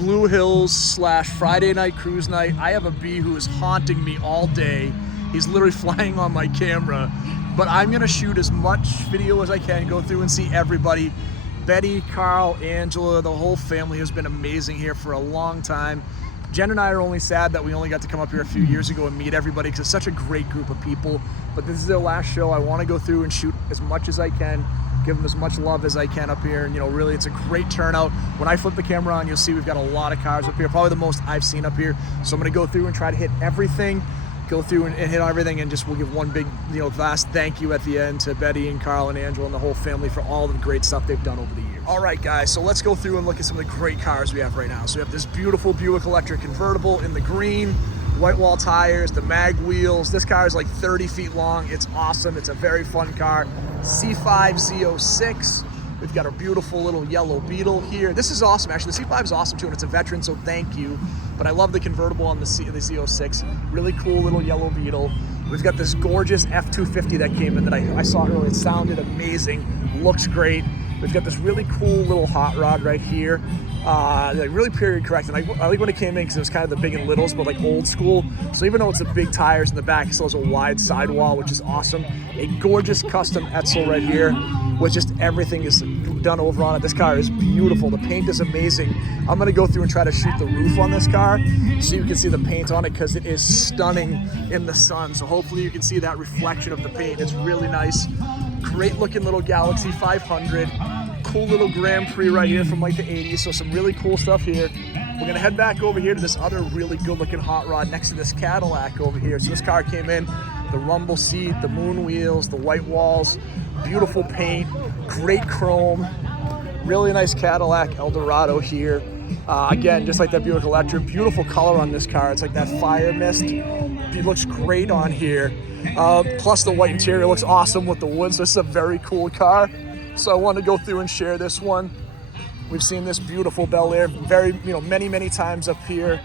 Blue Hills / Friday night cruise night. I have a bee who is haunting me all day. He's literally flying on my camera, but I'm gonna shoot as much video as I can, go through and see everybody. Betty, Carl, Angela, the whole family has been amazing here for a long time. Jen and I are only sad that we only got to come up here a few years ago and meet everybody because it's such a great group of people. But this is their last show. I want to go through and shoot as much as I can, give them as much love as I can up here. And, you know, really, it's a great turnout. When I flip the camera on, you'll see we've got a lot of cars up here, probably the most I've seen up here. So I'm going to go through and try to hit everything, go through and hit everything, and just we'll give one big, you know, vast thank you at the end to Betty and Carl and Angela and the whole family for all the great stuff they've done over the years. All right, guys, so let's go through and look at some of the great cars we have right now. So we have this beautiful Buick Electric convertible in the green, white wall tires, the mag wheels. This car is like 30 feet long. It's awesome. It's a very fun car. C5 Z06. We've got a beautiful little yellow Beetle here. This is awesome, actually. The C5 is awesome too, and it's a veteran, so thank you. But I love the convertible on the Z06. Really cool little yellow Beetle. We've got this gorgeous F250 that came in that I saw earlier. It sounded amazing, looks great. We've got this really cool little hot rod right here. Like really period correct. And I like when it came in because it was kind of the big and littles, but like old school. So even though it's the big tires in the back, it still has a wide sidewall, which is awesome. A gorgeous custom Etzel right here with just everything is done over on it. This car is beautiful. The paint is amazing. I'm gonna go through and try to shoot the roof on this car so you can see the paint on it because it is stunning in the sun. So hopefully you can see that reflection of the paint. It's really nice. Great looking little Galaxy 500. Cool little Grand Prix right here from like the 80s. So some really cool stuff here. We're gonna head back over here to this other really good looking hot rod next to this Cadillac over here. So this car came in, the rumble seat, the moon wheels, the white walls, beautiful paint, great chrome, really nice Cadillac Eldorado here. Again, just like that Buick Electric, beautiful color on this car. It's like that fire mist. It looks great on here. Plus the white interior looks awesome with the wood. So this is a very cool car. So I want to go through and share this one. We've seen this beautiful Bel Air many times up here,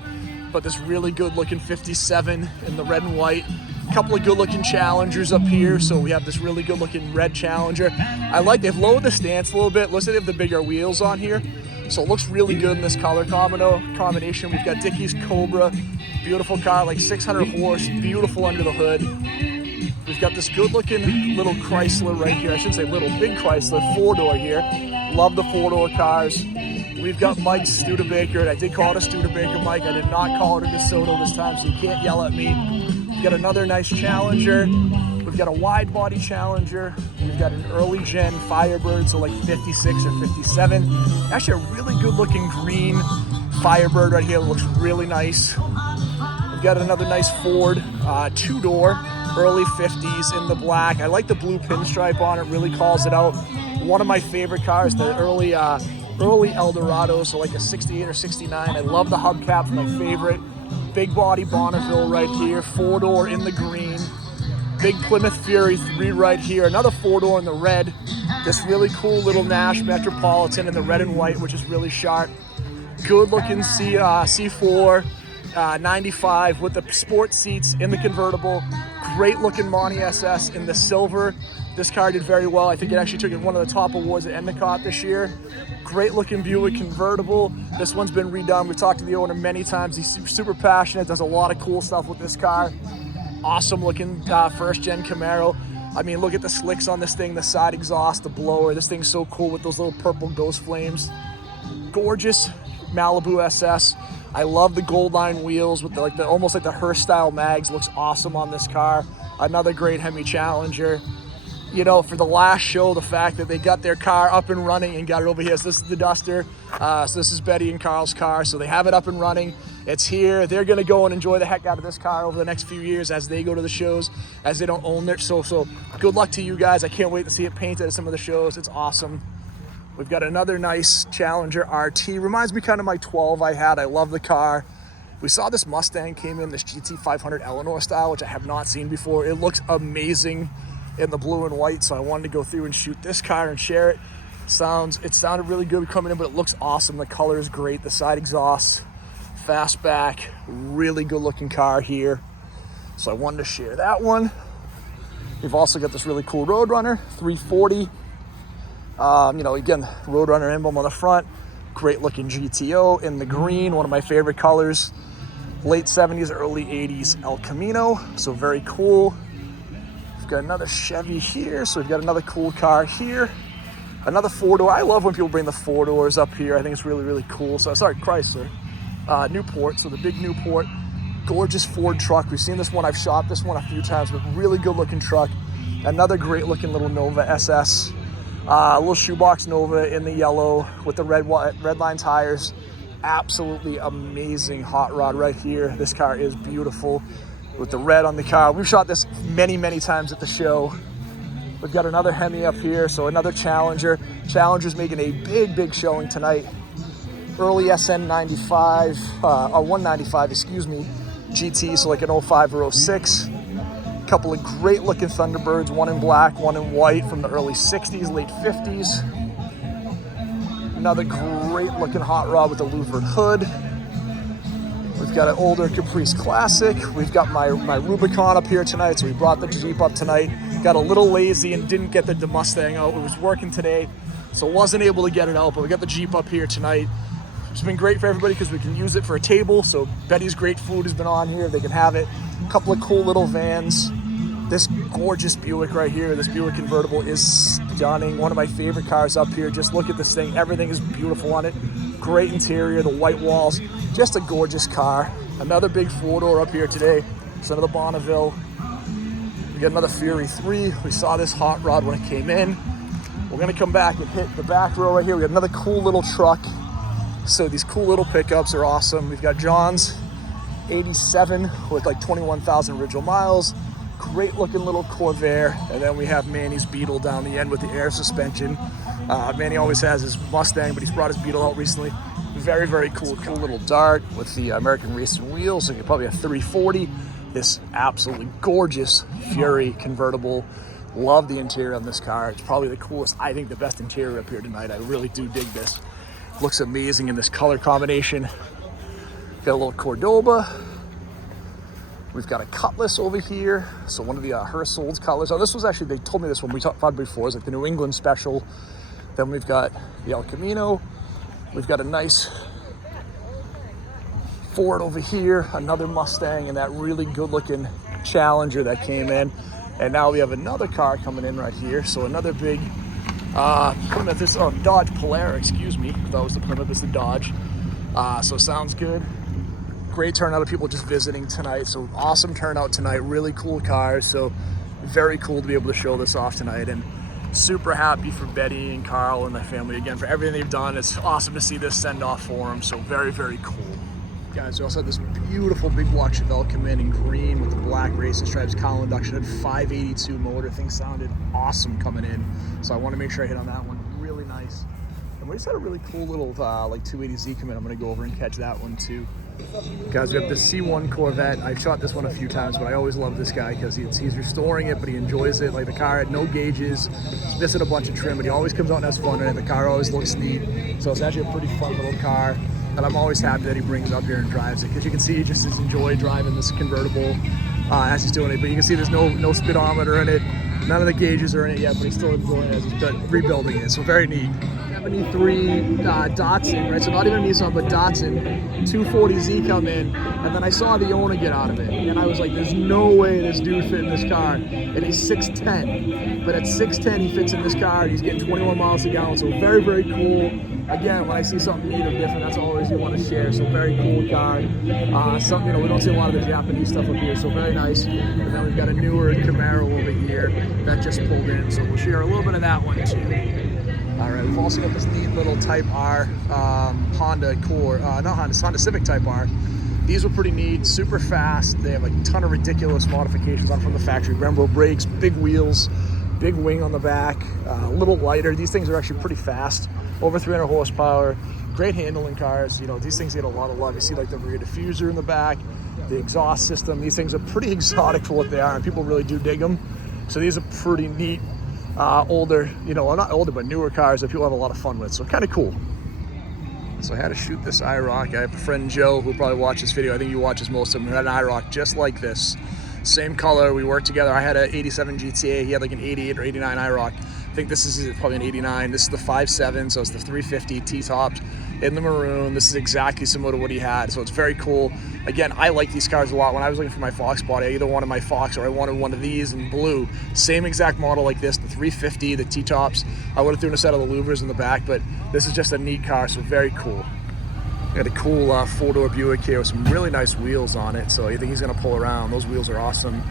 but this really good looking 57 in the red and white. A couple of good looking Challengers up here. So we have this really good looking red Challenger. I like, they've lowered the stance a little bit. Looks like they have the bigger wheels on here. So it looks really good in this color combination. We've got Dickey's Cobra, beautiful car, like 600 horse, beautiful under the hood. We've got this good looking little Chrysler right here. I shouldn't say little, big Chrysler, 4-door here. Love the 4-door cars. We've got Mike's Studebaker, and I did call it a Studebaker, Mike. I did not call it a DeSoto this time, so you can't yell at me. We've got another nice Challenger. We've got a wide body Challenger. We've got an early gen Firebird, so like 56 or 57. Actually a really good looking green Firebird right here. It looks really nice. We've got another nice Ford 2-door, early 50s in the black. I like the blue pinstripe on it, really calls it out. One of my favorite cars, the early Eldorado, so like a 68 or 69. I love the hubcaps, my favorite. Big body Bonneville right here, 4-door in the green. Big Plymouth Fury 3 right here, another 4-door in the red. This really cool little Nash Metropolitan in the red and white, which is really sharp. Good looking C4 95 with the sport seats in the convertible. Great looking Monty SS in the silver. This car did very well. I think it actually took one of the top awards at Endicott this year. Great looking Buick convertible. This one's been redone. We've talked to the owner many times. He's super passionate, does a lot of cool stuff with this car. Awesome looking first gen Camaro. I mean, look at the slicks on this thing, the side exhaust, the blower. This thing's so cool with those little purple ghost flames. Gorgeous Malibu SS. I love the gold line wheels with the almost like the Hearst style mags. Looks awesome on this car. Another great Hemi Challenger. You know, for the last show, the fact that they got their car up and running and got it over here. So this is the Duster. So this is Betty and Carl's car. So they have it up and running. It's here. They're going to go and enjoy the heck out of this car over the next few years as they go to the shows, as they don't own it. So good luck to you guys. I can't wait to see it painted at some of the shows. It's awesome. We've got another nice Challenger RT. Reminds me kind of my 12 I had. I love the car. We saw this Mustang came in, this GT 500 Eleanor style, which I have not seen before. It looks amazing in the blue and white, so I wanted to go through and shoot this car and share it. It sounded really good coming in, but it looks awesome. The color is great. The side exhaust, fastback, really good looking car here. So I wanted to share that one. We've also got this really cool Roadrunner 340. You know, again, Roadrunner emblem on the front. Great looking GTO in the green, one of my favorite colors. Late 70s, early 80s El Camino, so very cool. We've got another Chevy here, so we've got another cool car here. Another four-door. I love when people bring the four doors up here. I think it's really, really cool. So, sorry, Chrysler. Newport, so the big Newport. Gorgeous Ford truck. We've seen this one. I've shot this one a few times, but really good looking truck. Another great looking little Nova SS. A little shoebox Nova in the yellow with the red line tires. Absolutely amazing hot rod right here. This car is beautiful with the red on the car. We've shot this many, many times at the show. We've got another Hemi up here, so another Challenger. Challenger's making a big, big showing tonight. Early SN 95, or 195, excuse me, GT, so like an 05 or 06. Couple of great looking Thunderbirds, one in black, one in white from the early 60s, late 50s. Another great looking hot rod with a louvered hood. We've got an older Caprice Classic. We've got my Rubicon up here tonight, so we brought the Jeep up tonight. Got a little lazy and didn't get the Mustang out. It was working today, so wasn't able to get it out, but we got the Jeep up here tonight. It's been great for everybody because we can use it for a table, so Betty's Great Food has been on here. They can have it. A couple of cool little vans. This gorgeous Buick right here, this Buick convertible is stunning. One of my favorite cars up here. Just look at this thing. Everything is beautiful on it. Great interior, the white walls. Just a gorgeous car. Another big four-door up here today. It's another Bonneville. We got another Fury 3. We saw this hot rod when it came in. We're gonna come back and hit the back row right here. We got another cool little truck. So these cool little pickups are awesome. We've got John's 87 with like 21,000 original miles. Great looking little Corvair. And then we have Manny's Beetle down the end with the air suspension. Manny always has his Mustang, but he's brought his Beetle out recently. Very, very cool little Dart with the American Racing wheels. So you probably a 340. This absolutely gorgeous Fury convertible. Love the interior on this car. It's probably the coolest, I think the best interior up here tonight. I really do dig this. Looks amazing in this color combination. Got a little Cordoba. We've got a Cutlass over here. So one of the Hersolds Cutlass. Oh, this was actually, they told me this one we talked about before. It's like the New England special. Then we've got the El Camino. We've got a nice Ford over here, another Mustang, and that really good looking Challenger that came in. And now we have another car coming in right here. So another big Plymouth, Dodge Polara, excuse me. That was the Plymouth, this is the Dodge. So sounds good. Great turnout of people just visiting tonight. So awesome turnout tonight, really cool cars. So very cool to be able to show this off tonight. And super happy for Betty and Carl and the family again for everything they've done. It's awesome to see this send off for them. So very, very cool. Guys, we also had this beautiful big block Chevelle come in green with the black racing stripes, cowl induction, at 582 motor. Things sounded awesome coming in. So I want to make sure I hit on that one. Really nice. And we just had a really cool little like 280Z come in. I'm going to go over and catch that one too. Guys, we have the C1 Corvette. I've shot this one a few times, but I always love this guy because he's restoring it, but he enjoys it. Like the car had no gauges, it's missing a bunch of trim, but he always comes out and has fun in it. The car always looks neat. So it's actually a pretty fun little car. And I'm always happy that he brings it up here and drives it, because you can see he just has enjoyed driving this convertible as he's doing it. But you can see there's no speedometer in it, none of the gauges are in it yet, but he's still enjoying it as he's rebuilding it. So very neat. 73 Datsun, right? So not even a Nissan, but Datsun 240Z come in, and then I saw the owner get out of it, and I was like, there's no way this dude fit in this car. And he's 6'10", but at 6'10" he fits in this car, and he's getting 21 miles a gallon. So very, very cool. Again, when I see something neat or different, that's always you want to share. So very cool car. Something, we don't see a lot of the Japanese stuff up here, so very nice. And then we've got a newer Camaro over here that just pulled in, so we'll share a little bit of that one too. All right, we've also got this neat little Type R Honda Accord, not Honda, it's Honda Civic Type R. These were pretty neat, super fast. They have a ton of ridiculous modifications on from the factory. Brembo brakes, big wheels, big wing on the back, a little lighter. These things are actually pretty fast, over 300 horsepower, great handling cars. These things get a lot of love. You see like the rear diffuser in the back, the exhaust system. These things are pretty exotic for what they are, and people really do dig them. So these are pretty neat. Older, well, not older, but newer cars that people have a lot of fun with. So kind of cool. So I had to shoot this IROC. I have a friend, Joe, who probably watches this video. I think he watches most of them. Who had an IROC just like this. Same color. We worked together. I had an 87 GTA. He had like an 88 or 89 IROC. think this is probably an 89. This is the 5.7, so it's the 350 T-tops in the maroon. This is exactly similar to what he had, so it's very cool. Again, I like these cars a lot. When I was looking for my Fox body, I either wanted my Fox or I wanted one of these in blue. Same exact model like this, the 350, the T-tops. I would have thrown a set of the louvers in the back, but this is just a neat car, so very cool. Got a cool four-door Buick here with some really nice wheels on it, so I think he's going to pull around. Those wheels are awesome.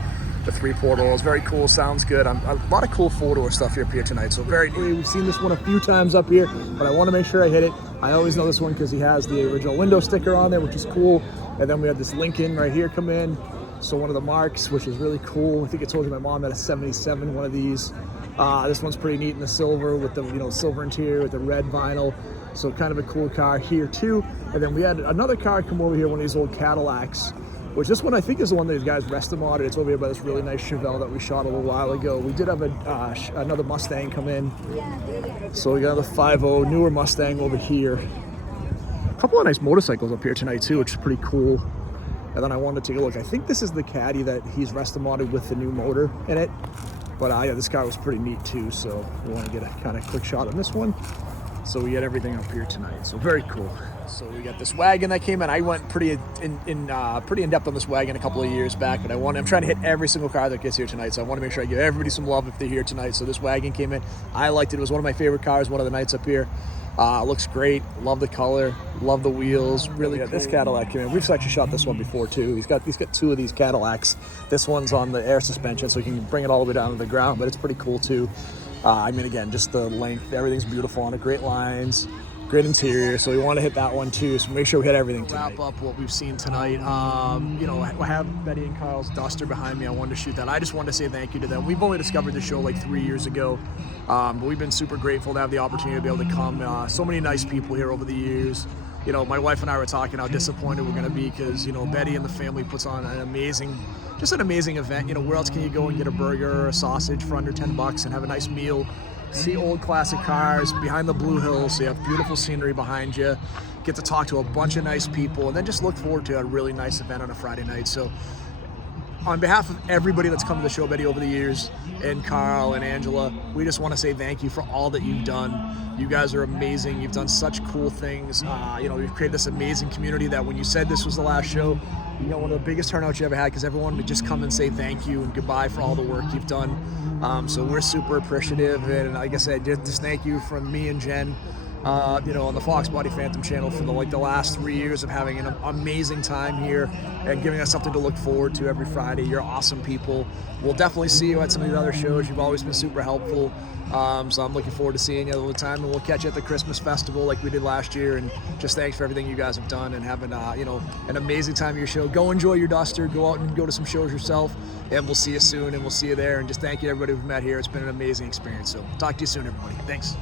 The 3 portals, very cool, sounds good. A lot of cool four-door stuff here tonight, so very neat. We've seen this one a few times up here, but I want to make sure I hit it. I always know this one because he has the original window sticker on there, which is cool. And then we have this Lincoln right here come in. So one of the marks, which is really cool. I think I told you my mom had a 77, one of these. This one's pretty neat in the silver with the silver interior with the red vinyl. So kind of a cool car here too. And then we had another car come over here, one of these old Cadillacs, which this one I think is the one that these guys resto modded. It's over here by this really nice Chevelle that we shot a little while ago. We did have another Mustang come in. So we got another 5.0 newer Mustang over here. A couple of nice motorcycles up here tonight too, which is pretty cool. And then I wanted to take a look. I think this is the Caddy that he's resto modded with the new motor in it. But yeah, this car was pretty neat too, so we want to get a kind of quick shot on this one. So we get everything up here tonight, so very cool. So we got this wagon that came in. I went pretty in depth on this wagon a couple of years back, but I'm trying to hit every single car that gets here tonight, so I want to make sure I give everybody some love if they're here tonight. So this wagon came in. I liked it. It was one of my favorite cars one of the nights up here. Looks great. Love the color. Love the wheels. Really cool. This Cadillac came in. We've actually shot this one before too. He's got 2 of these Cadillacs. This one's on the air suspension, so he can bring it all the way down to the ground, but it's pretty cool too. I mean, again, just the length, everything's beautiful on it, great lines, great interior, so we want to hit that one too, so make sure we hit everything tonight. Wrap up what we've seen tonight. I have Betty and Kyle's Duster behind me. I wanted to shoot that. I just wanted to say thank you to them. We've only discovered the show like 3 years ago, but we've been super grateful to have the opportunity to be able to come. So many nice people here over the years. My wife and I were talking how disappointed we're going to be because, Betty and the family puts on an amazing event. Where else can you go and get a burger or a sausage for under $10 and have a nice meal, see old classic cars behind the Blue Hills, so you have beautiful scenery behind you, get to talk to a bunch of nice people, and then just look forward to a really nice event on a Friday night. So on behalf of everybody that's come to the show, Betty, over the years, and Carl and Angela, we just want to say thank you for all that you've done. You guys are amazing. You've done such cool things. We've created this amazing community that when you said this was the last show, one of the biggest turnouts you ever had, because everyone would just come and say thank you and goodbye for all the work you've done. So we're super appreciative, and like I said, just thank you from me and Jen, on the Fox Body Phantom channel for the last 3 years of having an amazing time here and giving us something to look forward to every Friday. You're awesome people. We'll definitely see you at some of the other shows. You've always been super helpful. So I'm looking forward to seeing you all the time, and we'll catch you at the Christmas festival like we did last year. And just thanks for everything you guys have done and having an amazing time of your show. Go enjoy your Duster. Go out and go to some shows yourself, and we'll see you soon, and we'll see you there. And just thank you to everybody we've met here. It's been an amazing experience. So talk to you soon, everybody. Thanks.